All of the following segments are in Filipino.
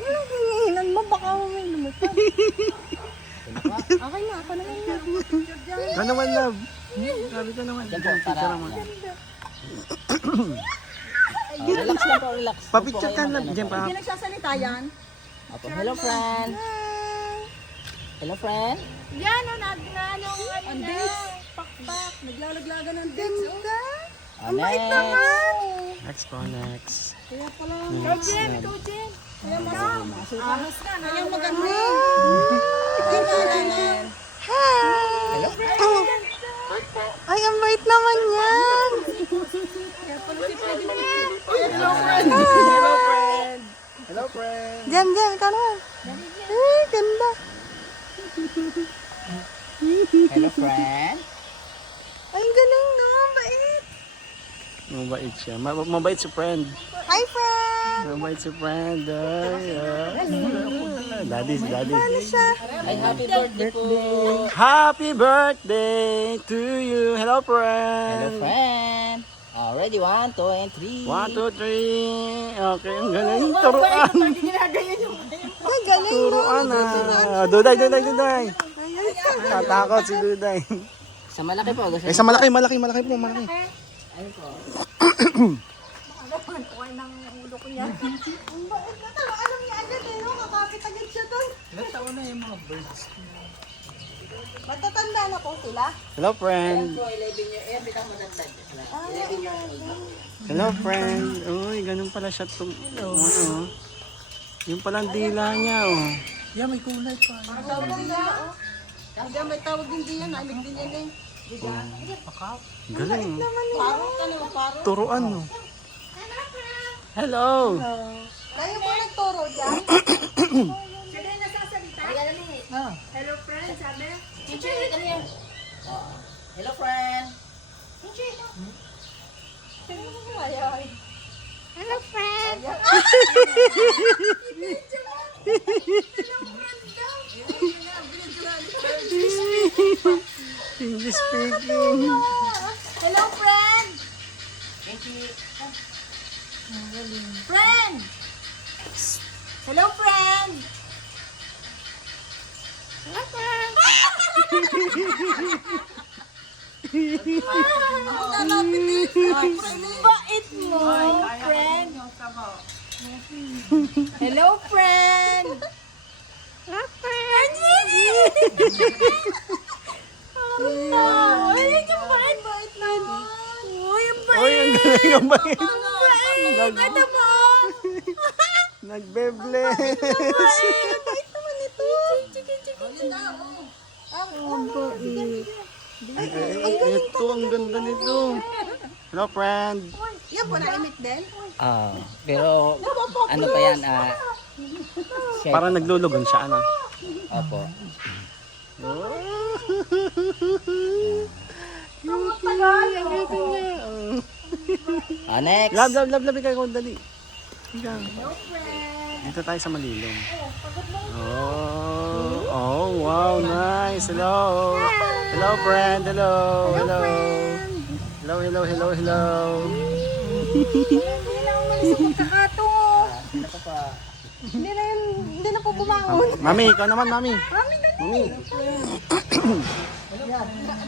Ano lang hinihinan mo? Baka may lumipad. Okay na, ako na lang. Ano naman, love? Sabi ko naman. Diyan po, para. Relax lang po, relax. Papicture ka, love. Diyan pa. Hindi nagsasalita yan. Opo, hello friend. Hello friend. Yan o, ang dates. Pakpak, naglalaglagan ng dates. Ang bait naman. Next po, next. Kaya pala. Next, Jen, love. ikaw Jen. Kaya ahas ka na. Kaya maganda. Hello friend. Ay, ang bait naman yan. Hello friend. Hello friend. Hello, friend. Jem, ikaw naman. Ay, ganda. Hello friend. Ay, galing no, ang bait. Mabait siya. Mabait si friend. Hi, friend. Mabait si friend. Ay, daddy. Ano siya? Ay, happy birthday po. Happy birthday to you. Hello, Hello friend. friend. Ready, 1, 2, and 3. 1, 2, 3. Okay, ang galing. Turuan. Ay, galing no. Turuan ah. Duday. Tatakot si Duday. Sa malaki po. Gusto Eh, sa malaki po, malaki. Ayun po. Kuhay ng ulo ko niya. Ang bait na to. Alam niya agad eh, no? Kakapit agad siya doon. Ilan taon na yung mga birds? Matatanda na po sila. Hello, friend. Po, 11 years. Eh, bitang matanda. 11 years old. Hello, friend. Uy, ganun pala siya. Ano? Yung pala ang dila niya, oh. Yeah, may kulay pa. Hindi, may tawag din diyan. Alig din yan eh. Galing. Parang ka naman, parang. Turuan, no? Hello. Kayo po nagturo dyan? Siya din nasasalita? Hello friend, sabi? Teacher, ano yan? Hello friend. Hello, friend. English speaking. Hello friend! Friend! Hello friend! Bait mo, friend. Hello, friend. Ay, ang bait naman. Uy, ang Uy, ang galing ang bait. bait. Ito mo. Nagbe-bless. Ito, ang ganda nito. Hello, friend. Yan po, naimik din. Pero ano pa yan? Chef. Parang naglulugon siya, ano? Opo. Next. Love, ikaw, dali. Ikaw. Dito tayo sa malilom. Oh, wow, nice. Hello. Hello, friend. Hello. Hindi na umalis sa pagkakato. Hindi na po bumangon. Mami, ikaw naman, mami. Mami.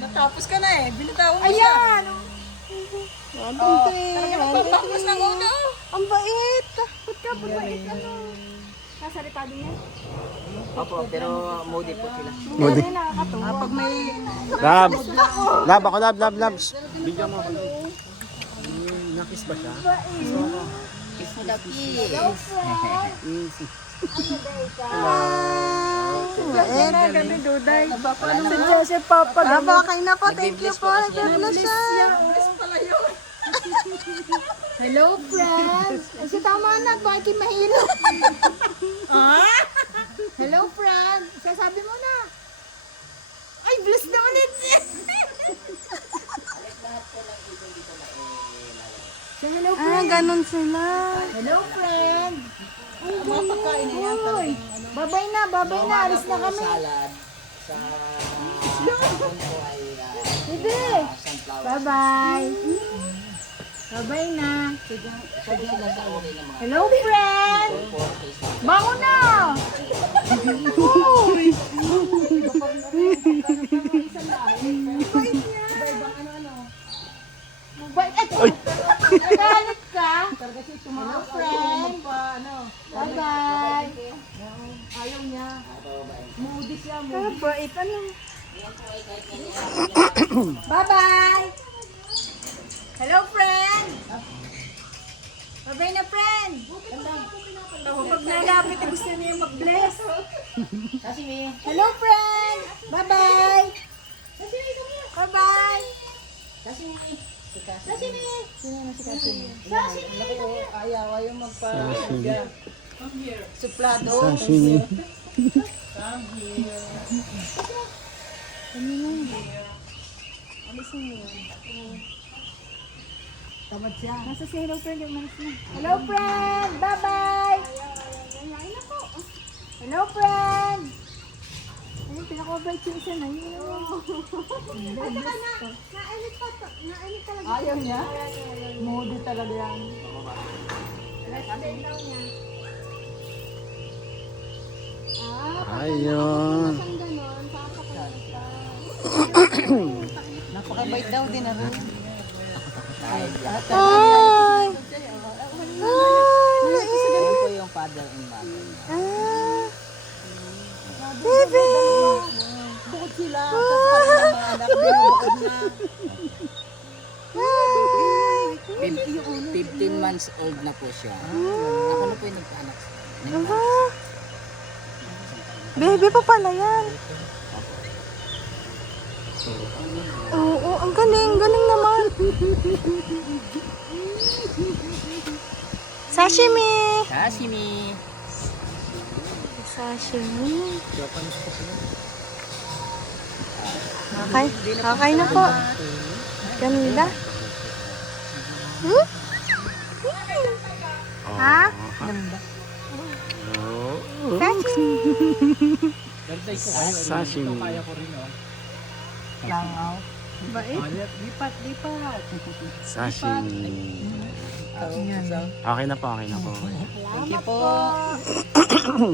Natapos ka na eh. Binitawan mo siya. Ayan. Tapos ng ulo. Ang bait. Bait ano. Sasalita din yan. Opo, pero moody po sila. Moody. Pag may... Love. Bigyan mo ako. Nakis ba siya? Kiss mo daw, kiss. Easy. Gabi, Duday. Si Joseph Papa. Babakay na po. Thank you po. Nag-bless siya. Hello, friends. Kasi tama na. Bakit mahilo? Hello, friend. Sasabi mo na. Ay, bless naman ito. Hello, friend. Ganun sila. Hello, friend. Ay, pagkain na yan. Babay na. Alis na kami. Salad sa po ay Sige. sunflower. Bye-bye. Babay na. Hello, friend. Bango na. Uy. Ay, nagalit ka? Hello, friend. Bye-bye. Ayaw niya. Moody siya. Bait, ano? Bye-bye. Hello, friend. Bye-bye na, friend. Pag nalapit, gusto niya mag-bless. Sashimi. Hello, friend. Bye-bye. Bye-bye. Sashimi. Sashimi. Ayaw magpa... Sashimi. Suplado. Sashimi. Tamad siya. Nasa si hello, friend. Hello, friend. Bye-bye. Hello, friend. Ayun, pinaka-bite yung isa na yun. Ayaw niya? Moody talaga yan. Ayun. Napakabait daw din na rin. Ay! Yan po yung father and mother. Baby! Bukod sila. Tapos mga anak binubukod na. 15 months old na po siya. Ako na po yung nagkaanak. Baby pa pala yan. Oo, ang galing. Galing naman. Sashimi! Sashimi. Sashimi. Okay. Okay na po. Ganda. Hmm? Ha? Sashimi. Langaw. Bait. Lipat. Sashimi. Okay na po, okay na po. Thank you po.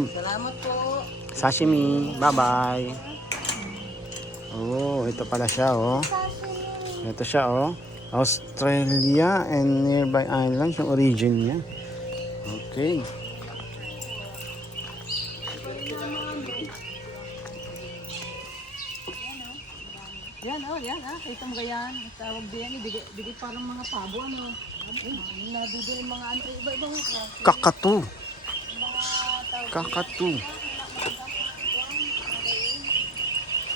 Salamat po. Sashimi. Bye-bye. Oh, ito pala siya, oh. Ito siya, oh. Australia and nearby islands, yung origin niya. Okay. Yan, yan. Kita mo ganyan. Tawag din. Digay parang mga pabo, ano. Nabibigay mga ano. Iba-ibang Kakatu. Kakatu.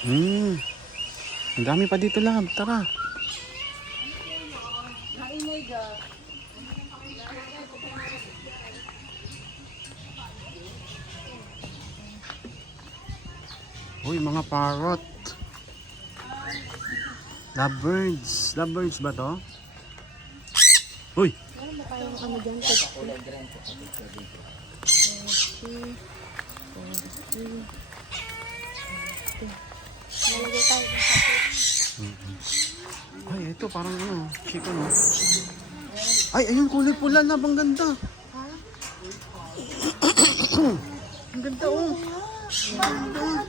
Ang dami pa dito lang. Tara. naingay ka. Uy, mga parrot. Lovebirds. Lovebirds ba to? Uy! Ay, ito parang ano, chicken, no? Ay, ayun, kulay pula na, bang ganda. Ang ganda, oh. Ang ganda.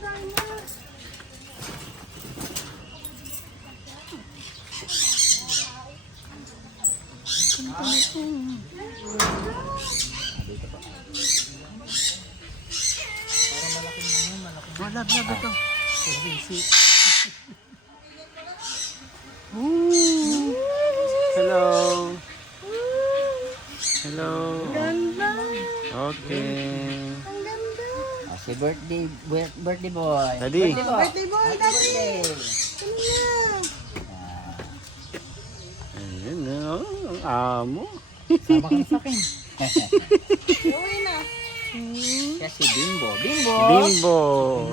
Lab ito. Ooh. Hello. Hello. Ganda. Okay. Ang ganda. Si birthday boy. Daddy. Birthday boy. Birthday boy, Happy daddy. birthday. Ayun, oh, ang amo. Sama ka sa akin. Uwi na. Siya si Bimbo. Bimbo. Bimbo.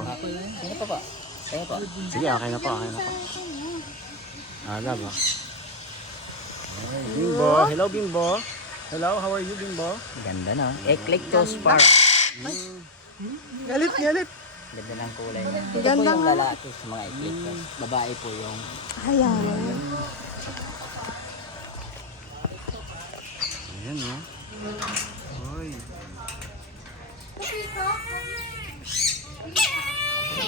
Ako yun. Sino pa po? Sino po? Sige, okay na po, okay na po. Ala ba? Bimbo. Hello, Bimbo. Hello, how are you, Bimbo? Ganda na. Eclectospara. Galit, galit. Ganda ng kulay niya. Ito Ganda po yung nga. lalaki sa mga eclectos. Babae po yung... Ayan. Ayan, oh. Uy. Kapito?